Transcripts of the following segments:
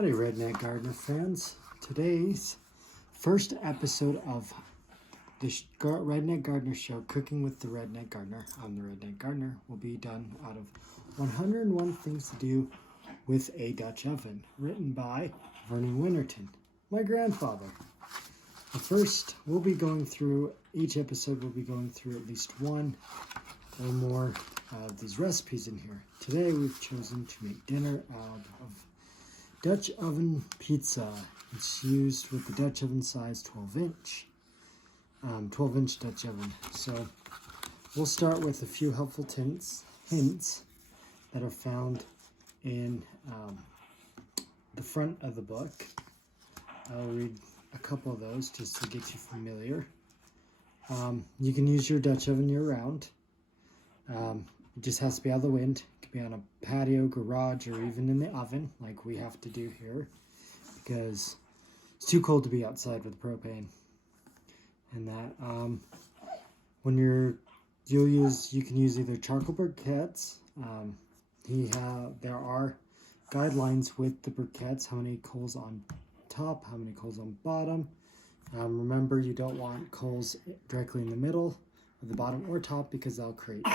Howdy, Redneck Gardner fans. Today's first episode of the Redneck Gardner Show, Cooking with the Redneck Gardner. I'm the Redneck Gardner. Will be done out of 101 Things to Do with a Dutch Oven, written by Vernon Winterton, my grandfather. But first, we'll be going through, each episode we'll be going through at least one or more of these recipes in here. Today we've chosen to make dinner out of Dutch oven pizza. It's used with the Dutch oven size 12-inch Dutch oven. So we'll start with a few helpful hints that are found in the front of the book. I'll read a couple of those just to get you familiar. You can use your Dutch oven year-round. It just has to be out of the wind. It could be on a patio, garage, or even in the oven, like we have to do here, because it's too cold to be outside with propane. And that, when you can use either charcoal briquettes. There are guidelines with the briquettes, how many coals on top, how many coals on bottom. Remember, you don't want coals directly in the middle of the bottom or top, because they'll create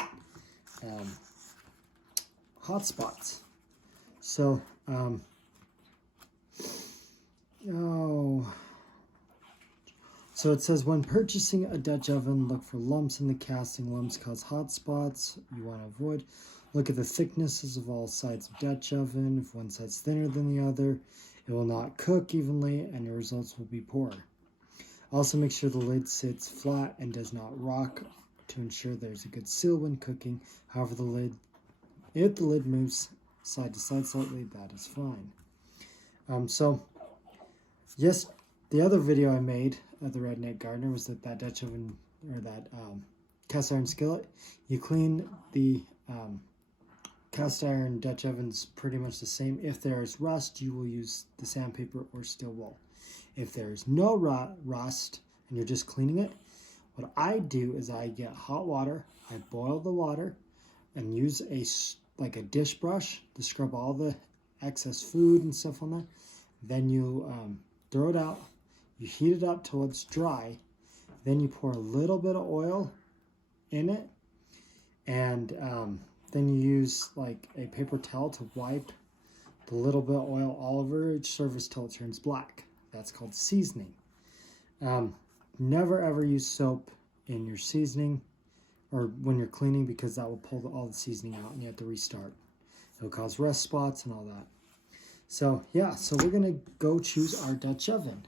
hot spots. So so it says, when purchasing a Dutch oven, look for lumps in the casting. Lumps cause hot spots you want to avoid. Look at the thicknesses of all sides of Dutch oven. If one side's thinner than the other, it will not cook evenly and your results will be poor. Also, make sure the lid sits flat and does not rock to ensure there's a good seal when cooking. However, if the lid moves side to side slightly, that is fine. Yes, the other video I made of the Redneck Gardner was that Dutch oven, or that cast iron skillet. You clean the cast iron Dutch oven's pretty much the same. If there is rust, you will use the sandpaper or steel wool. If there is no rust and you're just cleaning it, what I do is I get hot water, I boil the water, and use a dish brush to scrub all the excess food and stuff on there. Then you throw it out, you heat it up till it's dry, then you pour a little bit of oil in it, and then you use like a paper towel to wipe the little bit of oil all over each surface till it turns black. That's called seasoning. Never ever use soap in your seasoning or when you're cleaning, because that will pull all the seasoning out and you have to restart. It'll cause rust spots and all that. So yeah, so we're gonna go choose our Dutch oven.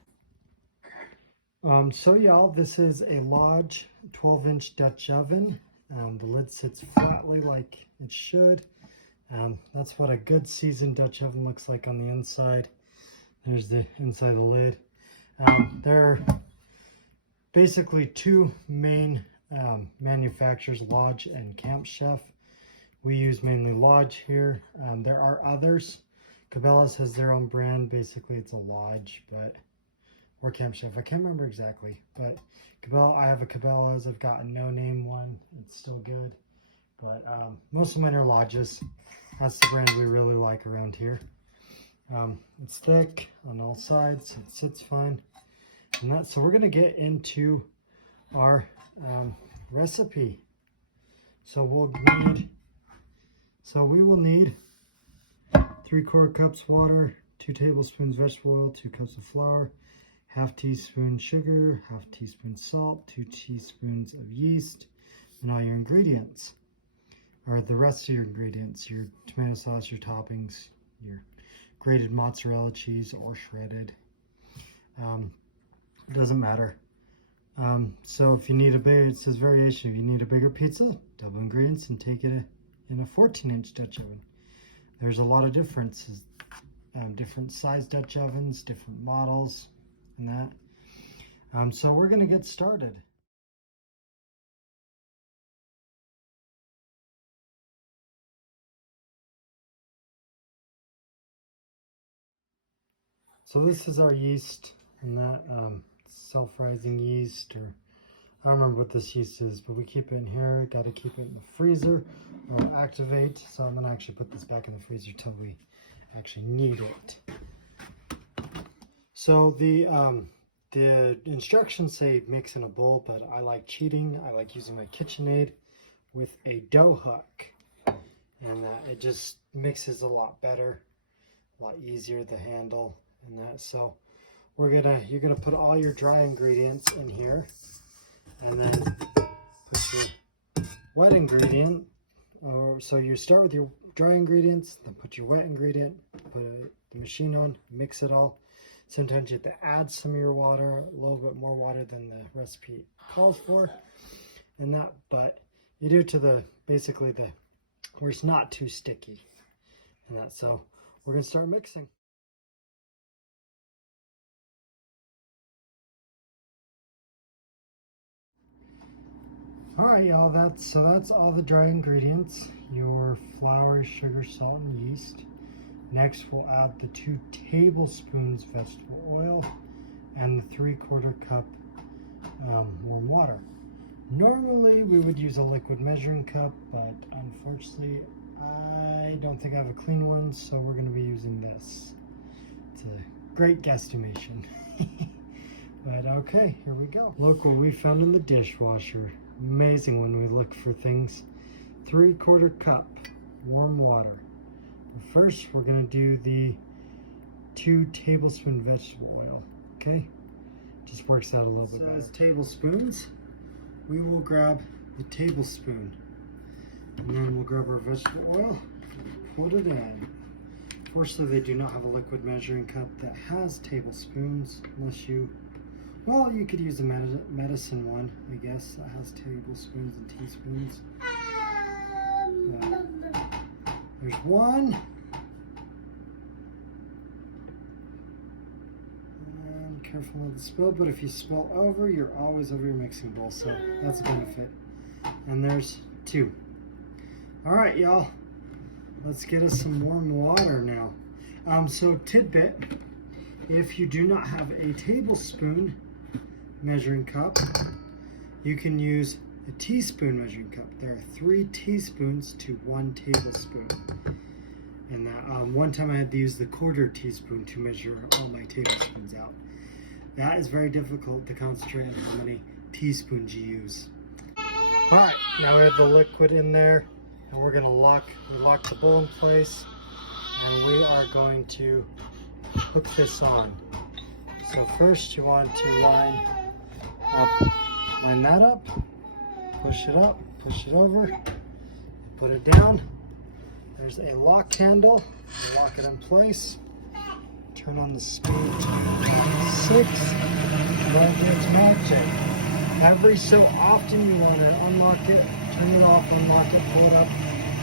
So y'all, this is a Lodge 12-inch Dutch oven. The lid sits flatly like it should. That's what a good seasoned Dutch oven looks like on the inside. There's the inside of the lid. There are basically two main manufacturers, Lodge and Camp Chef. We use mainly Lodge here. There are others. Cabela's has their own brand. Basically, it's a Lodge, or Camp Chef. I can't remember exactly, but I have a Cabela's. I've got a no-name one. It's still good, but most of mine are Lodges. That's the brand we really like around here. It's thick on all sides. It sits fine. And so we're going to get into our recipe. So we will need 3/4 cups water, 2 tablespoons vegetable oil, 2 cups of flour, half teaspoon sugar, half teaspoon salt, 2 teaspoons of yeast, and all your ingredients, or the rest of your ingredients, your tomato sauce, your toppings, your grated mozzarella cheese or shredded. It doesn't matter. So if you need it says variation. If you need a bigger pizza, double ingredients and take it in a 14-inch Dutch oven. There's a lot of differences, different size Dutch ovens, different models, and that. So we're gonna get started. So this is our yeast, and that self-rising yeast, or I don't remember what this yeast is, but we keep it in here. Got to keep it in the freezer or it'll activate. So I'm gonna actually put this back in the freezer till we actually need it. So the instructions say mix in a bowl, but I like cheating. I like using my KitchenAid with a dough hook, and it just mixes a lot better, a lot easier to handle, and that. So you're gonna put all your dry ingredients in here, and then put your wet ingredient. So you start with your dry ingredients, then put your wet ingredient, put the machine on, mix it all. Sometimes you have to add some of your water, a little bit more water than the recipe calls for, and that. But you do it to basically where it's not too sticky, and that. So we're gonna start mixing. All right, y'all. That's all the dry ingredients: your flour, sugar, salt, and yeast. Next, we'll add the 2 tablespoons vegetable oil and the 3/4 cup warm water. Normally, we would use a liquid measuring cup, but unfortunately, I don't think I have a clean one, so we're going to be using this. It's a great guesstimation. But okay, here we go. Look what we found in the dishwasher. Amazing when we look for things. 3/4 cup warm water. First, we're going to do the 2 tablespoon vegetable oil. Okay, just works out a little bit better. As tablespoons, we will grab the tablespoon, and then we'll grab our vegetable oil and put it in. Fortunately, they do not have a liquid measuring cup that has tablespoons, unless you could use a medicine one, I guess, that has tablespoons and teaspoons. There's one. And careful not to spill, but if you spill over, you're always over your mixing bowl, so that's a benefit. And there's 2. All right, y'all. Let's get us some warm water now. So tidbit, if you do not have a tablespoon measuring cup, you can use a teaspoon measuring cup. There are 3 teaspoons to 1 tablespoon. And that one time I had to use the 1/4 teaspoon to measure all my tablespoons out. That is very difficult to concentrate on how many teaspoons you use. All right, now we have the liquid in there, and we're gonna lock the bowl in place, and we are going to hook this on. So first you want to line that up, push it up, push it over, put it down. There's a lock handle, lock it in place, turn on the speed to 6, and it's magic. Every so often you want to unlock it, turn it off, unlock it, pull it up,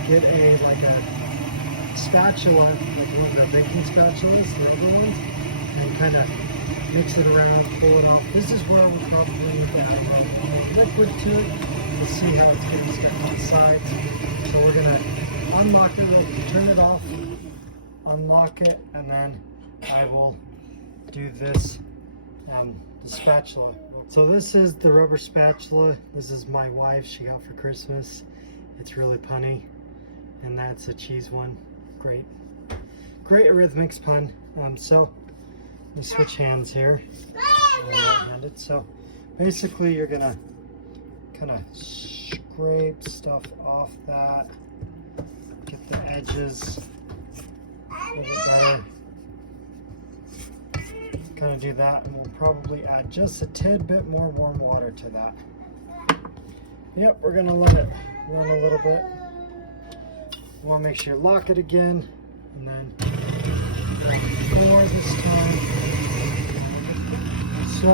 get a spatula, like one of the baking spatulas, the other ones, and kind of mix it around, pull it off. This is where we probably need to add more liquid to it. We'll see how it's getting stuck on the sides. So we're gonna unlock it, turn it off, unlock it, and then I will do this, the spatula. So this is the rubber spatula. This is my wife's, she got for Christmas. It's really punny, and that's a cheese one. Great Eurythmics pun. So let's switch hands here. Right-handed. So basically you're gonna kind of scrape stuff off that, get the edges a little bit better. Kind of do that, and we'll probably add just a tidbit more warm water to that. Yep, we're gonna let it run a little bit. We want to make sure you lock it again, and then more this time. So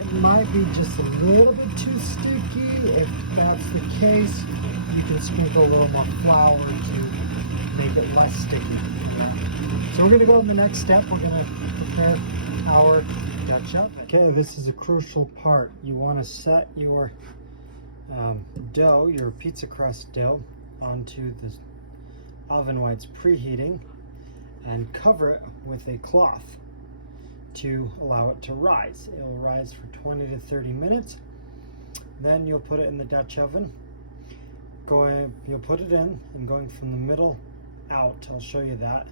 it might be just a little bit too sticky. If that's the case, you can sprinkle a little more flour to make it less sticky. So we're going to go on the next step. We're going to prepare our Dutch oven. Okay, this is a crucial part. You want to set your dough, your pizza crust dough, onto the oven while it's preheating, and cover it with a cloth to allow it to rise. It will rise for 20 to 30 minutes. Then you'll put it in the Dutch oven. You'll put it in, and going from the middle out, I'll show you that.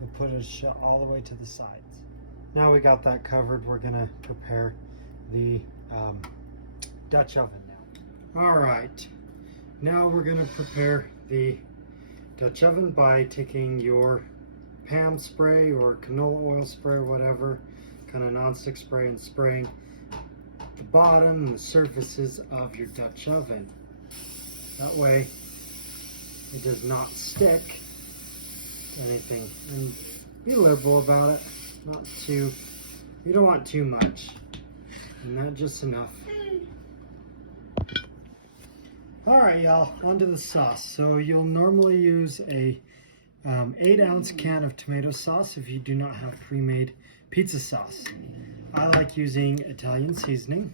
You'll put it all the way to the sides. now we got that covered, we're gonna prepare the Dutch oven now. All right, now we're gonna prepare the Dutch oven by taking your Pam spray or canola oil spray or whatever, kind of nonstick spray, and spraying the bottom and the surfaces of your Dutch oven. That way it does not stick to anything. And be liberal about it. Not too, you don't want too much. And not just enough. Alright y'all, onto the sauce. So you'll normally use a 8-ounce can of tomato sauce if you do not have pre-made pizza sauce. I like using Italian seasoning,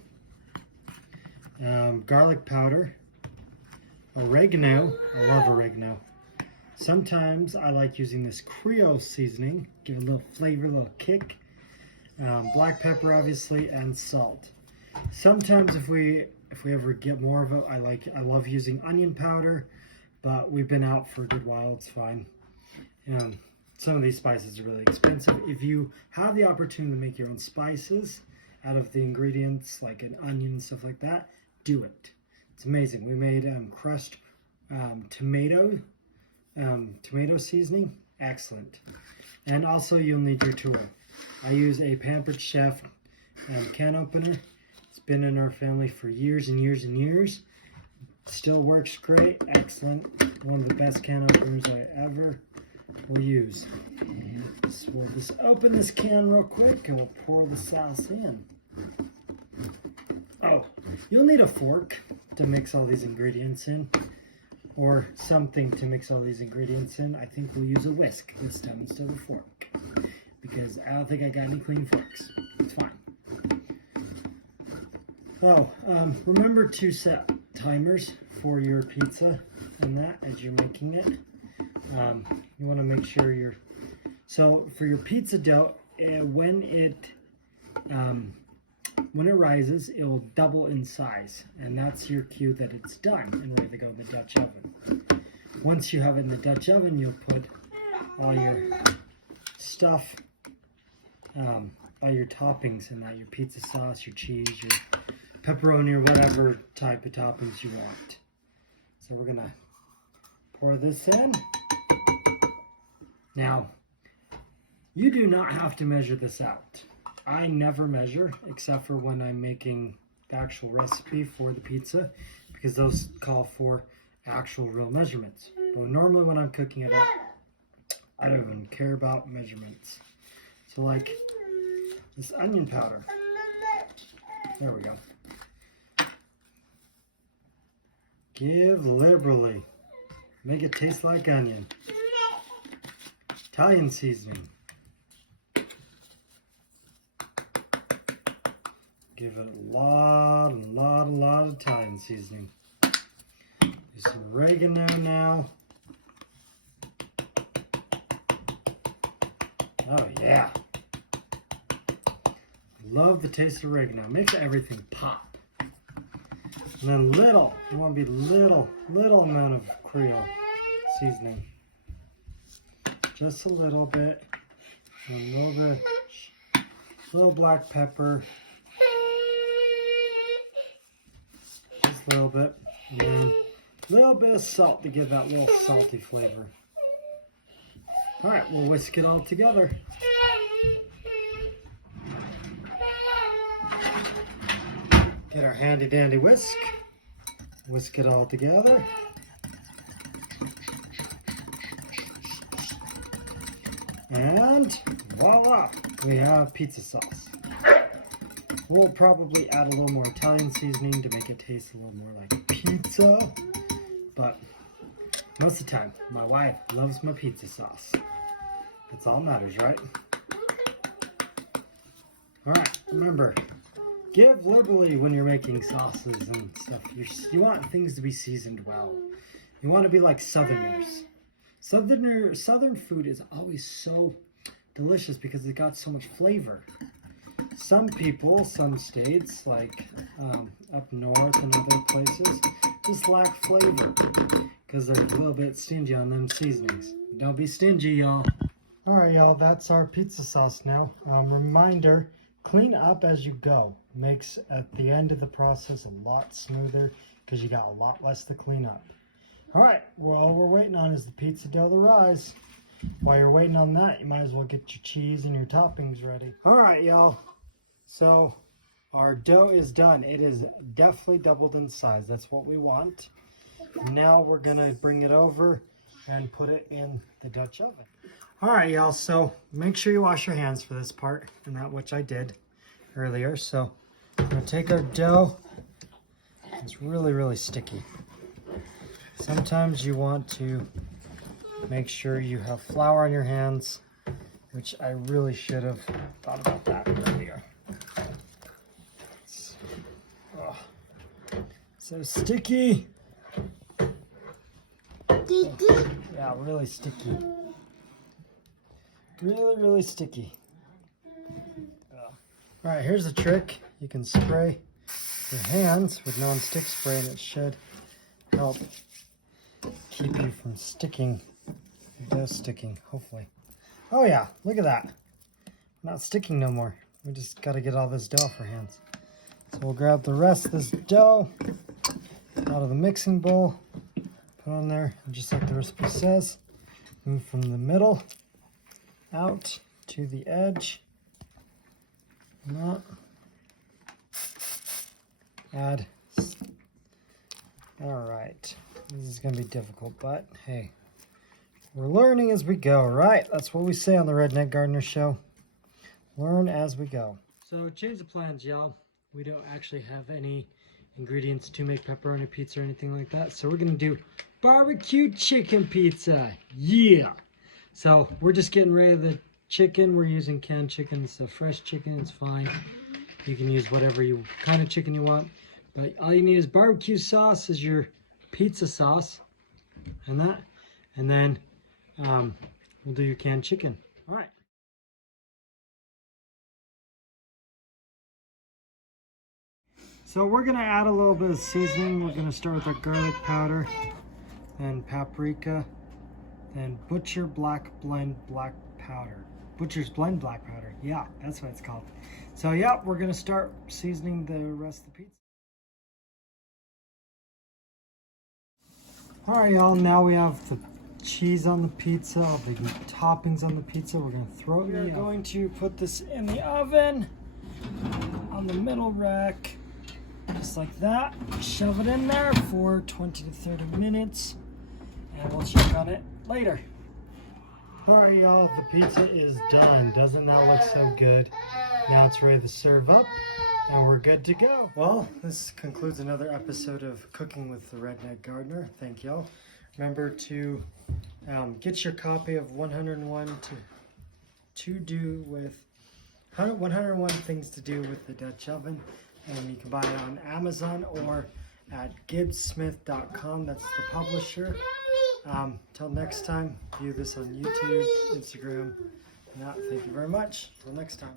garlic powder, oregano. I love oregano. Sometimes I like using this Creole seasoning, give it a little flavor, a little kick. Black pepper, obviously, and salt. Sometimes if we ever get more of it, I love using onion powder, but we've been out for a good while. It's fine. Some of these spices are really expensive. If you have the opportunity to make your own spices out of the ingredients, like an onion and stuff like that, do it. It's amazing. We made crushed tomato seasoning. Excellent. And also you'll need your tool. I use a Pampered Chef can opener. It's been in our family for years and years and years. Still works great. Excellent. One of the best can openers I ever will use. So we'll just open this can real quick and we'll pour the sauce in. Oh, you'll need a fork to mix all these ingredients in, or something to mix all these ingredients in. I think we'll use a whisk this time instead of a fork, because I don't think I got any clean forks. It's fine. Oh, remember to set timers for your pizza and that as you're making it. You want to make sure so for your pizza dough, when it rises, it will double in size, and that's your cue that it's done and ready to go in the Dutch oven. Once you have it in the Dutch oven, you'll put all your stuff, all your toppings in that, your pizza sauce, your cheese, your pepperoni, or whatever type of toppings you want. So we're gonna pour this in. Now, you do not have to measure this out. I never measure, except for when I'm making the actual recipe for the pizza, because those call for actual real measurements. But normally when I'm cooking it up, I don't even care about measurements. So like this onion powder. There we go. Give liberally. Make it taste like onion. Italian seasoning. Give it a lot of Italian seasoning. Use some oregano now. Oh yeah. Love the taste of oregano. Makes everything pop. And then you want to be little amount of Creole seasoning. Just a little bit. And a little black pepper. Just a little bit. And then a little bit of salt to give that little salty flavor. Alright, we'll whisk it all together. Get our handy dandy whisk. Whisk it all together. And voila, we have pizza sauce. We'll probably add a little more Italian seasoning to make it taste a little more like pizza. But most of the time, my wife loves my pizza sauce. That's all that matters, right? Alright, remember, give liberally when you're making sauces and stuff. You want things to be seasoned well. You want to be like Southerners. Southern food is always so delicious because it got so much flavor. Some people, some states, like up north and other places, just lack flavor because they're a little bit stingy on them seasonings. Don't be stingy, y'all. All right, y'all, that's our pizza sauce now. Reminder, clean up as you go. Makes at the end of the process a lot smoother because you got a lot less to clean up. All right, well, all we're waiting on is the pizza dough to rise. While you're waiting on that, you might as well get your cheese and your toppings ready. All right, y'all. So our dough is done. It is definitely doubled in size. That's what we want. Now we're gonna bring it over and put it in the Dutch oven. All right, y'all, so make sure you wash your hands for this part, and that which I did earlier. So we're gonna take our dough. It's really, really sticky. Sometimes you want to make sure you have flour on your hands, which I really should have thought about that earlier. Oh, so sticky. Yeah, really sticky. Really, really sticky. All right, here's a trick. You can spray your hands with non-stick spray, and it should help keep you from sticking. Dough sticking, hopefully. Oh yeah, look at that. Not sticking no more. We just got to get all this dough off our hands. So we'll grab the rest of this dough out of the mixing bowl, put on there, and just like the recipe says, move from the middle out to the edge. Not add. All right, this is gonna be difficult, but hey, we're learning as we go, right? That's what we say on the Redneck Gardner Show. Learn as we go. So change of plans, y'all. We don't actually have any ingredients to make pepperoni pizza or anything like that. So we're gonna do barbecue chicken pizza. Yeah. So we're just getting rid of the chicken. We're using canned chicken. So fresh chicken is fine. You can use whatever kind of chicken you want. But all you need is barbecue sauce as your pizza sauce. And that. And then we'll do your canned chicken. All right. So we're going to add a little bit of seasoning. We're going to start with our garlic powder, then paprika, then Butcher's Blend black powder. Yeah, that's what it's called. So yeah, we're going to start seasoning the rest of the pizza. All right, y'all, now we have the cheese on the pizza, all the toppings on the pizza. We're going to throw it in the oven. We're going to put this in the oven on the middle rack. Just like that. Shove it in there for 20 to 30 minutes. And we'll check on it later. Alright, y'all, the pizza is done. Doesn't that look so good? Now it's ready to serve up, and we're good to go. Well, this concludes another episode of Cooking with the Redneck Gardener. Thank y'all. Remember to get your copy of 101 to do with 101 things to do with the Dutch oven. And you can buy it on Amazon or at gibbssmith.com. That's the publisher. Till next time, view this on YouTube, Instagram. Thank you very much. Till next time.